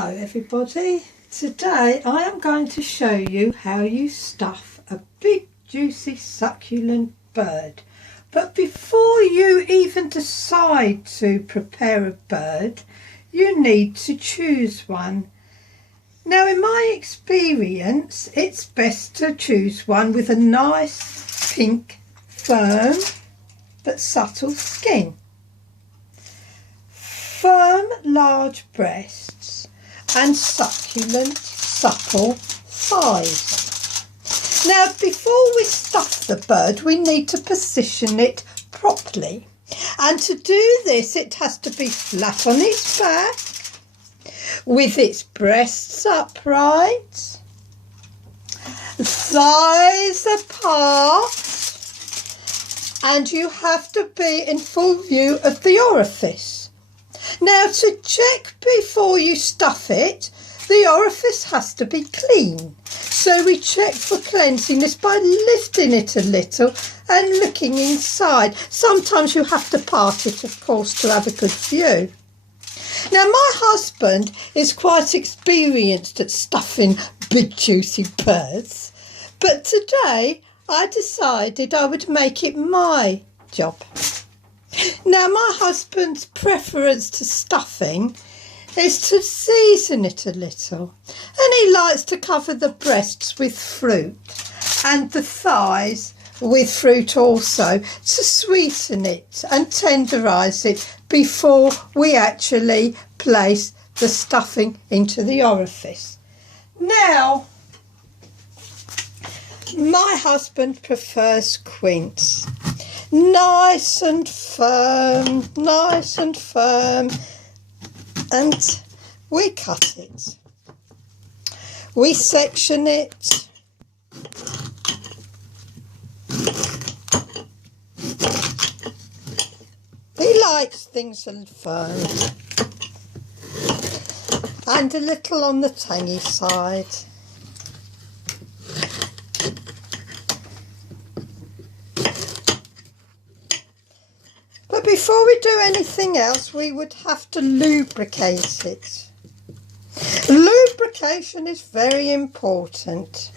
Hello everybody, today I am going to show you how you stuff a big juicy succulent bird. But before you even decide to prepare a bird, you need to choose one. Now in my experience, it's best to choose one with a nice pink, firm but subtle skin. Firm, large breasts and succulent, supple thighs. Now, before we stuff the bird, we need to position it properly. And to do this, it has to be flat on its back, with its breasts upright, thighs apart, and you have to be in full view of the orifice. Now, to check before you stuff it, the orifice has to be clean. So we check for cleanliness by lifting it a little and looking inside. Sometimes you have to part it, of course, to have a good view. Now, my husband is quite experienced at stuffing big juicy birds, but today I decided I would make it my job. Now, my husband's preference to stuffing is to season it a little, and he likes to cover the breasts with fruit and the thighs with fruit also, to sweeten it and tenderise it before we actually place the stuffing into the orifice. Now, my husband prefers quince. Nice and firm, and we cut it. We section it. He likes things firm and a little on the tangy side. But before we do anything else, we would have to lubricate it. Lubrication is very important.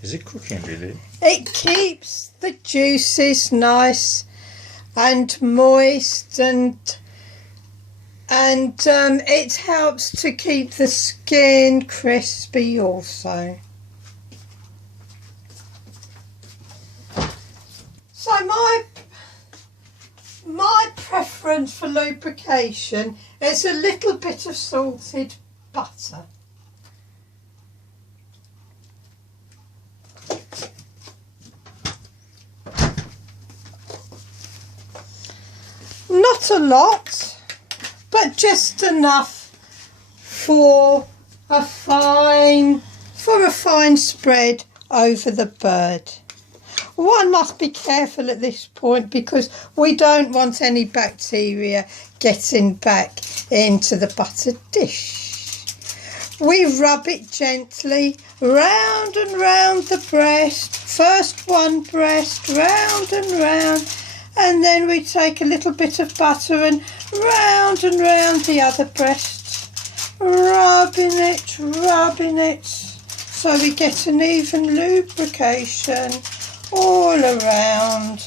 Is it cooking really? It keeps the juices nice and moist, and it helps to keep the skin crispy also. So my preference for lubrication is a little bit of salted butter. Not a lot, but just enough for a fine spread over the bird. One must be careful at this point because we don't want any bacteria getting back into the buttered dish. We rub it gently round and round the breast. First one breast, round and round, and then we take a little bit of butter and round the other breast, rubbing it, so we get an even lubrication all around.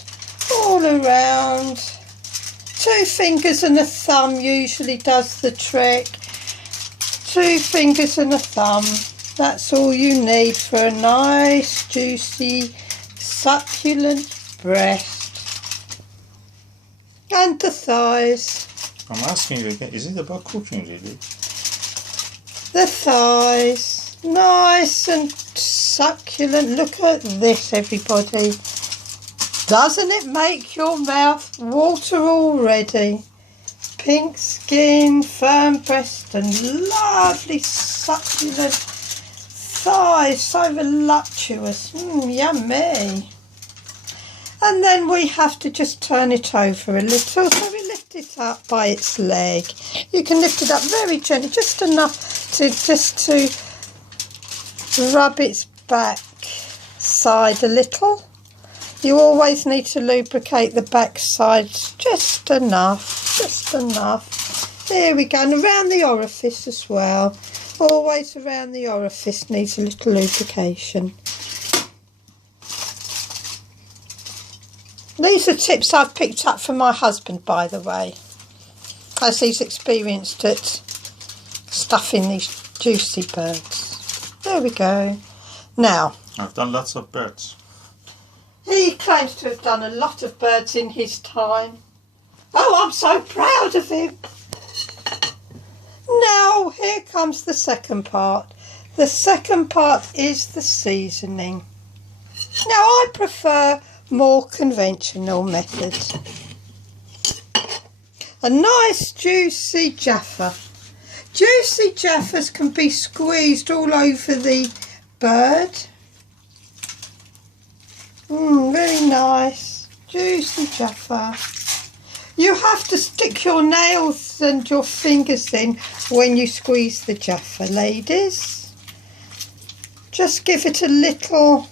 2 fingers and a thumb usually does the trick. 2 fingers and a thumb, that's all you need for a nice juicy succulent breast. And the thighs. I'm asking you again, is it about cooking really? The thighs, nice and succulent. Look at this, everybody. Doesn't it make your mouth water already? Pink skin, firm breast and lovely succulent thighs, so voluptuous. Yummy. And then we have to just turn it over a little, so we lift it up by its leg. You can lift it up very gently, just enough to rub its back side a little. You always need to lubricate the back sides just enough, There we go, and around the orifice as well. Always around the orifice needs a little lubrication. These are tips I've picked up from my husband, by the way, as he's experienced at stuffing these juicy birds. There we go. Now, I've done lots of birds. He claims to have done a lot of birds in his time. Oh, I'm so proud of him. Now, here comes the second part. The second part is the seasoning. Now, I prefer more conventional methods. A nice juicy Jaffa. Juicy Jaffas can be squeezed all over the bird. Very nice. Juicy Jaffa. You have to stick your nails and your fingers in when you squeeze the Jaffa, ladies. Just give it a little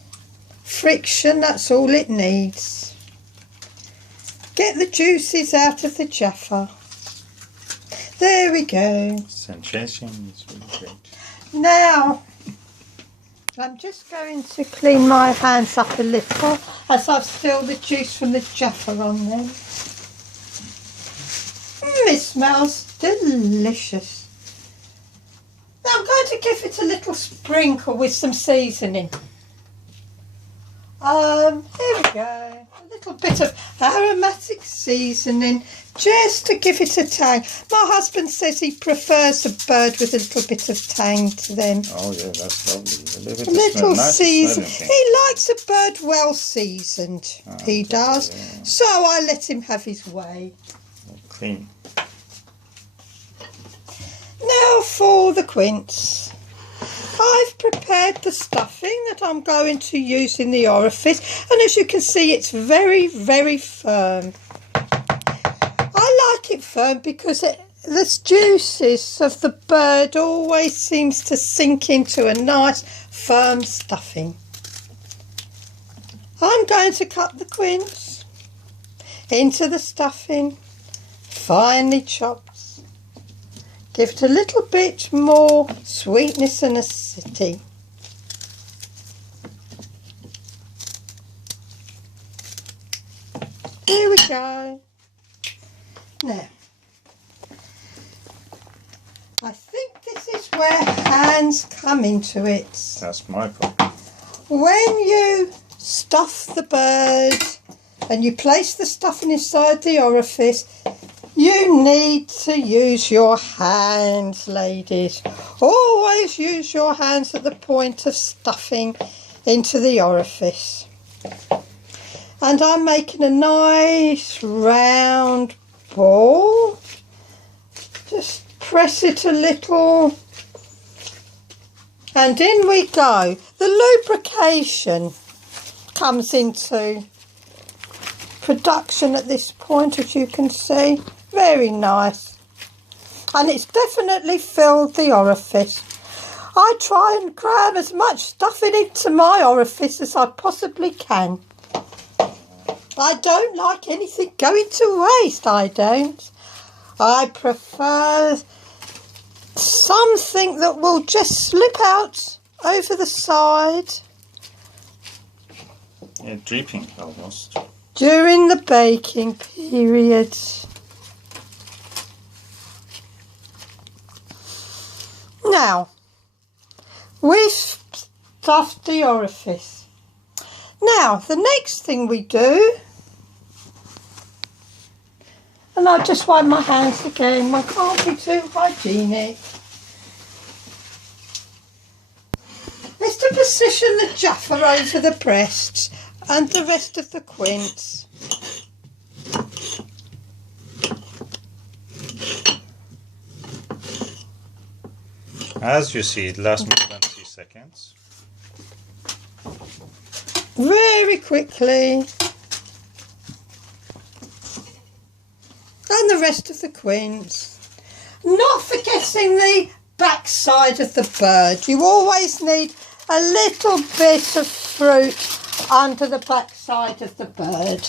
friction, that's all it needs. Get the juices out of the Jaffa. There we go. Sensation is really great. Now, I'm just going to clean my hands up a little as I've still the juice from the Jaffa on them. It smells delicious. Now I'm going to give it a little sprinkle with some seasoning. Here we go. A little bit of aromatic seasoning just to give it a tang. My husband says he prefers a bird with a little bit of tang to them. Oh yeah, that's lovely. A little season. He likes a bird well seasoned. He does. Yeah. So I let him have his way. Clean. Now for the quince. I've prepared the stuffing that I'm going to use in the orifice, and as you can see it's very, very firm. I like it firm because the juices of the bird always seems to sink into a nice firm stuffing. I'm going to cut the quince into the stuffing, finely chopped. Give it a little bit more sweetness and acidity. Here we go. Now, I think this is where hands come into it. That's my problem. When you stuff the bird and you place the stuffing inside the orifice, you need to use your hands, ladies. Always use your hands at the point of stuffing into the orifice. And I'm making a nice round ball. Just press it a little. And in we go. The lubrication comes into production at this point, as you can see. Very nice, and it's definitely filled the orifice. I try and cram as much stuffing into my orifice as I possibly can. I don't like anything going to waste, I don't. I prefer something that will just slip out over the side. Yeah, dripping almost. During the baking period. Now, we've stuffed the orifice. Now, the next thing we do, and I'll just wipe my hands again, I can't be too hygienic, is to position the Jaffa over the breasts and the rest of the quince. As you see, it lasts more than 3 seconds. Very quickly. And the rest of the quince. Not forgetting the backside of the bird. You always need a little bit of fruit under the back side of the bird.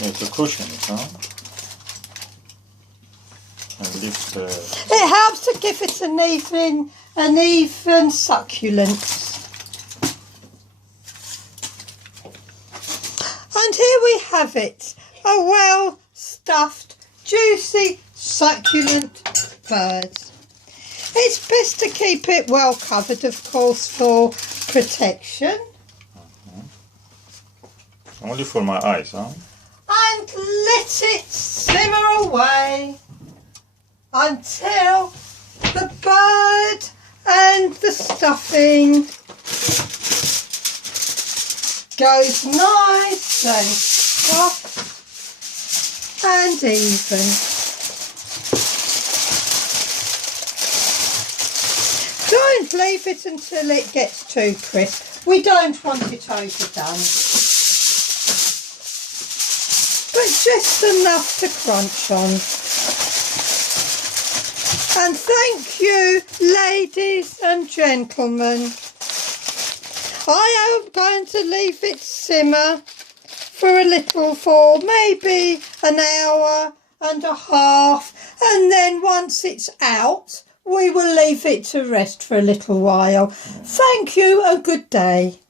Yeah, to cushion it, huh? And lift the... It helps to give it an even succulence. And here we have it, a well stuffed, juicy, succulent bird. It's best to keep it well covered, of course, for protection. Only for my eyes, huh? And let it simmer away until the bird and the stuffing goes nice and soft and even. Don't leave it until it gets too crisp. We don't want it overdone. But just enough to crunch on. And thank you, ladies and gentlemen. I am going to leave it simmer for a little, for maybe an hour and a half, and then once it's out, we will leave it to rest for a little while. Thank you and good day.